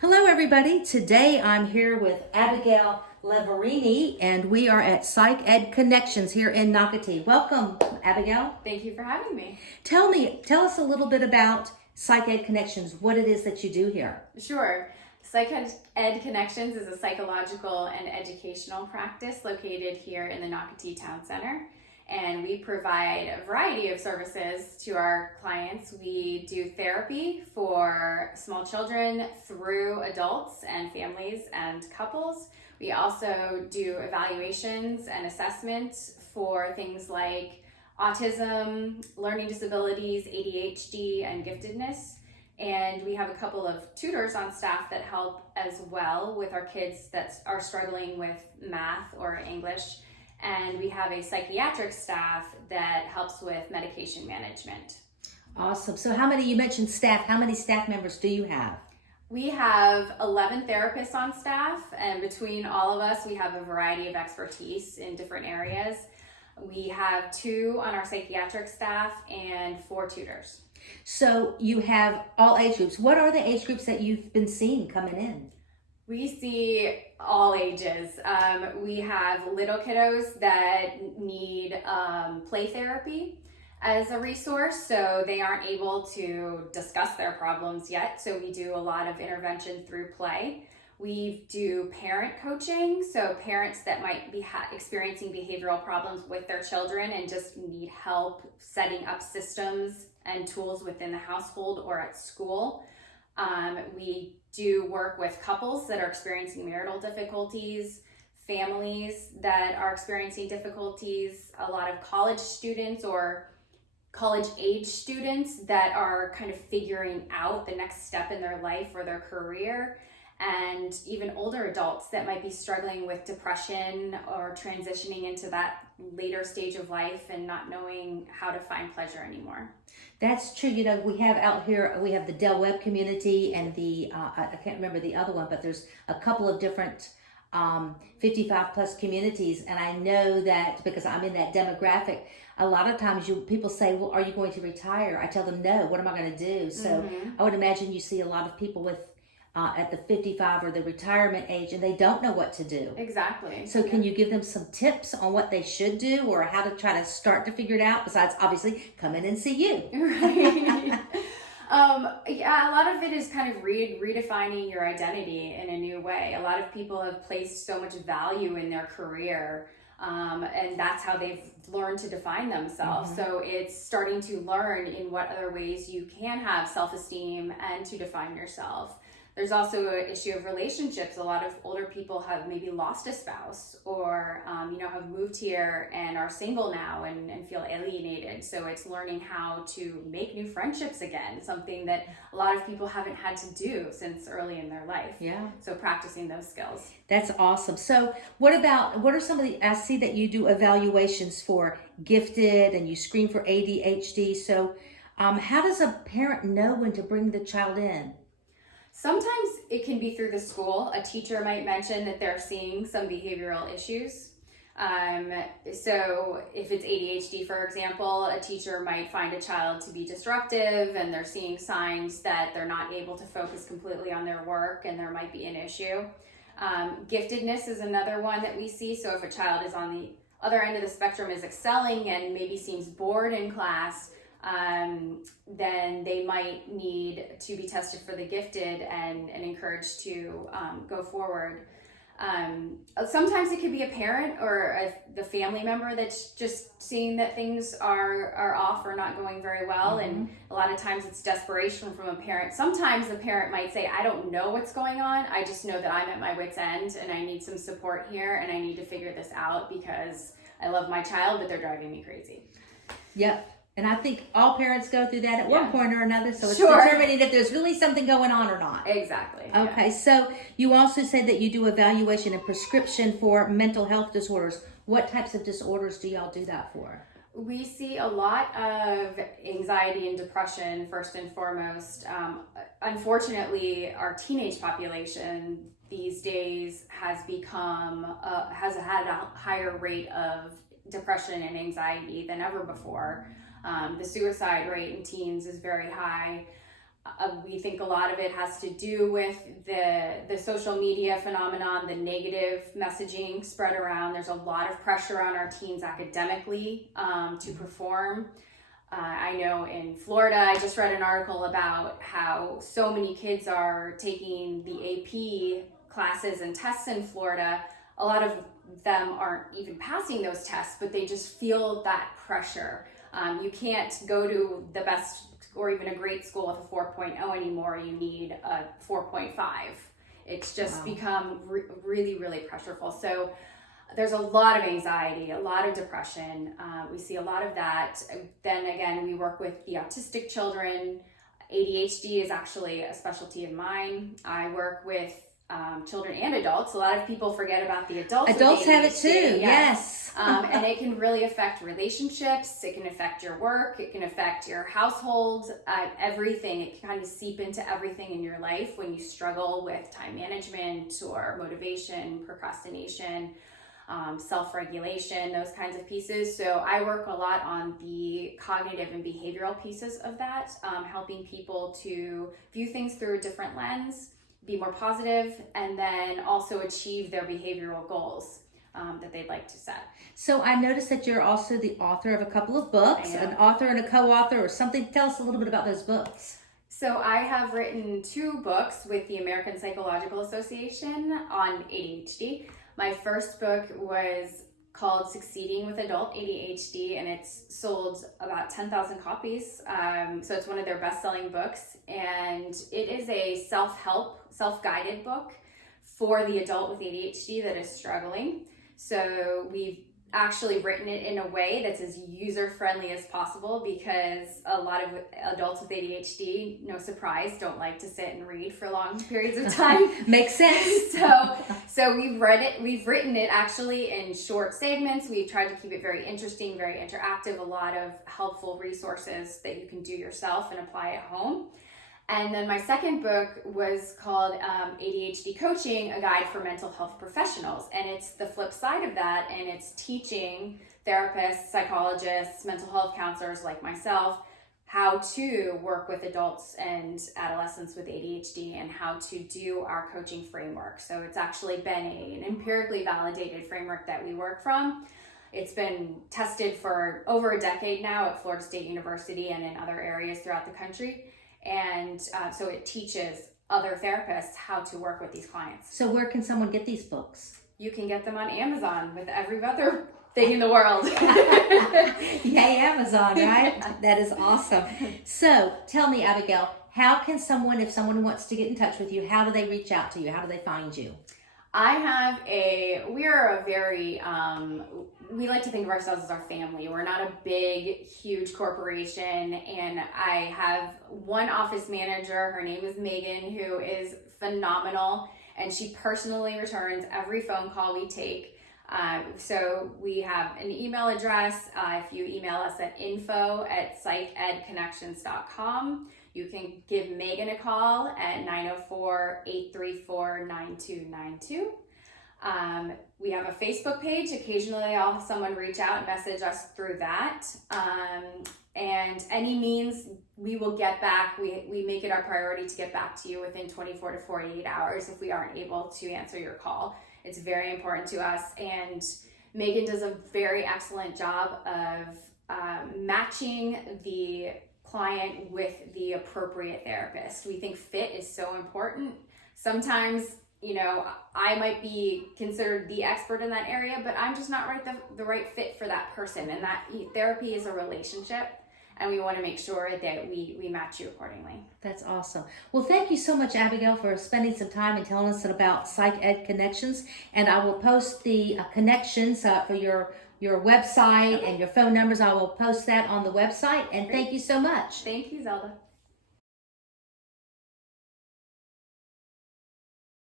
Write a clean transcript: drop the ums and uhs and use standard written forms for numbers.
Hello, everybody. Today I'm here with Abigail Levrini, and we are at Psych Ed Connections here in Nocatee. Welcome, Abigail. Thank you for having me. Tell us a little bit about Psych Ed Connections, what it is that you do here. Sure. Psych Ed Connections is a psychological and educational practice located here in the Nocatee Town Center. And we provide a variety of services to our clients. We do therapy for small children through adults and families and couples. We also do evaluations and assessments for things like autism, learning disabilities, ADHD, and giftedness. And we have a couple of tutors on staff that help as well with our kids that are struggling with math or English. And we have a psychiatric staff that helps with medication management. Awesome. So you mentioned staff. How many staff members do you have? We have 11 therapists on staff, and between all of us, we have a variety of expertise in different areas. We have 2 on our psychiatric staff and 4 tutors. So you have all age groups. What are the age groups that you've been seeing coming in? We see all ages. We have little kiddos that need play therapy as a resource, so they aren't able to discuss their problems yet. So we do a lot of intervention through play. We do parent coaching, so parents that might be experiencing behavioral problems with their children and just need help setting up systems and tools within the household or at school. We do work with couples that are experiencing marital difficulties, families that are experiencing difficulties, a lot of college students or college age students that are kind of figuring out the next step in their life or their career, and even older adults that might be struggling with depression or transitioning into that later stage of life and not knowing how to find pleasure anymore. That's true. You know, we have out here, we have the Del Webb community and the, I can't remember the other one, but there's a couple of different 55 plus communities. And I know that because I'm in that demographic, a lot of times people say, well, are you going to retire? I tell them, no, what am I going to do? So I would imagine you see a lot of people with at the 55 or the retirement age, and they don't know what to do. Exactly. So can you give them some tips on what they should do or how to try to start to figure it out, besides obviously come in and see you? Right. Yeah, a lot of it is kind of redefining your identity in a new way. A lot of people have placed so much value in their career, and that's how they've learned to define themselves. So it's starting to learn in what other ways you can have self-esteem and to define yourself. There's also an issue of relationships. A lot of older people have maybe lost a spouse or, have moved here and are single now and feel alienated. So it's learning how to make new friendships again, something that a lot of people haven't had to do since early in their life. Yeah. So practicing those skills. That's awesome. So what are some of I see that you do evaluations for gifted and you screen for ADHD. So how does a parent know when to bring the child in? Sometimes it can be through the school. A teacher might mention that they're seeing some behavioral issues. So if it's ADHD, for example, a teacher might find a child to be disruptive and they're seeing signs that they're not able to focus completely on their work and there might be an issue. Giftedness is another one that we see. So if a child is on the other end of the spectrum, is excelling and maybe seems bored in class, then they might need to be tested for the gifted and encouraged to go forward. Sometimes it could be a parent or the family member that's just seeing that things are off or not going very well. And a lot of times it's desperation from a parent. Sometimes the parent might say, I don't know what's going on. I just know that I'm at my wit's end and I need some support here and I need to figure this out because I love my child, but they're driving me crazy. Yep. And I think all parents go through that at one point or another. So it's Sure. determining if there's really something going on or not. Exactly. Okay. Yeah. So you also said that you do evaluation and prescription for mental health disorders. What types of disorders do y'all do that for? We see a lot of anxiety and depression first and foremost. Unfortunately, our teenage population these days has had a higher rate of depression and anxiety than ever before. The suicide rate in teens is very high. We think a lot of it has to do with the social media phenomenon, the negative messaging spread around. There's a lot of pressure on our teens academically to perform. I know in Florida, I just read an article about how so many kids are taking the AP classes and tests in Florida. A lot of them aren't even passing those tests, but they just feel that pressure. You can't go to the best or even a great school with a 4.0 anymore. You need a 4.5. It's just become really, really pressureful. So there's a lot of anxiety, a lot of depression. We see a lot of that. Then again, we work with the autistic children. ADHD is actually a specialty of mine. I work with children and adults. A lot of people forget about the adults. Adults have it ADHD. too, yes. And it can really affect relationships. It can affect your work. It can affect your household, everything. It can kind of seep into everything in your life when you struggle with time management or motivation, procrastination, self-regulation, those kinds of pieces. So I work a lot on the cognitive and behavioral pieces of that, helping people to view things through a different lens, be more positive, and then also achieve their behavioral goals that they'd like to set. So I noticed that you're also the author of a couple of books, an author and a co-author or something. Tell us a little bit about those books. So I have written 2 books with the American Psychological Association on ADHD. My first book was called Succeeding with Adult ADHD, and it's sold about 10,000 copies. So it's one of their best-selling books, and it is a self-help, self-guided book for the adult with ADHD that is struggling. So we've actually written it in a way that's as user-friendly as possible, because a lot of adults with ADHD, no surprise, don't like to sit and read for long periods of time. Makes sense. So we've written it actually in short segments. We've tried to keep it very interesting, very interactive, a lot of helpful resources that you can do yourself and apply at home. And then my second book was called ADHD Coaching, a Guide for Mental Health Professionals. And it's the flip side of that, and it's teaching therapists, psychologists, mental health counselors like myself how to work with adults and adolescents with ADHD and how to do our coaching framework. So it's actually been an empirically validated framework that we work from. It's been tested for over a decade now at Florida State University and in other areas throughout the country. And so it teaches other therapists how to work with these clients. So where can someone get these books? You can get them on Amazon with every other thing in the world. Yay, Amazon, right? That is awesome. So tell me, Abigail, how can someone, if someone wants to get in touch with you, how do they reach out to you? How do they find you? We're a very, we like to think of ourselves as our family. We're not a big, huge corporation. And I have one office manager. Her name is Megan, who is phenomenal. And she personally returns every phone call we take. So we have an email address. If you email us at info@psychedconnections.com. You can give Megan a call at 904-834-9292. We have a Facebook page. Occasionally I'll have someone reach out and message us through that. And any means we will get back. We make it our priority to get back to you within 24 to 48 hours if we aren't able to answer your call. It's very important to us. And Megan does a very excellent job of matching the client with the appropriate therapist. We think fit is so important. Sometimes, I might be considered the expert in that area, but I'm just not the right fit for that person. And that therapy is a relationship, and we want to make sure that we match you accordingly. That's awesome. Well, thank you so much, Abigail, for spending some time and telling us about Psych Ed Connections. And I will post the connections for your website and your phone numbers. I will post that on the website. And thank you so much. Thank you, Zelda.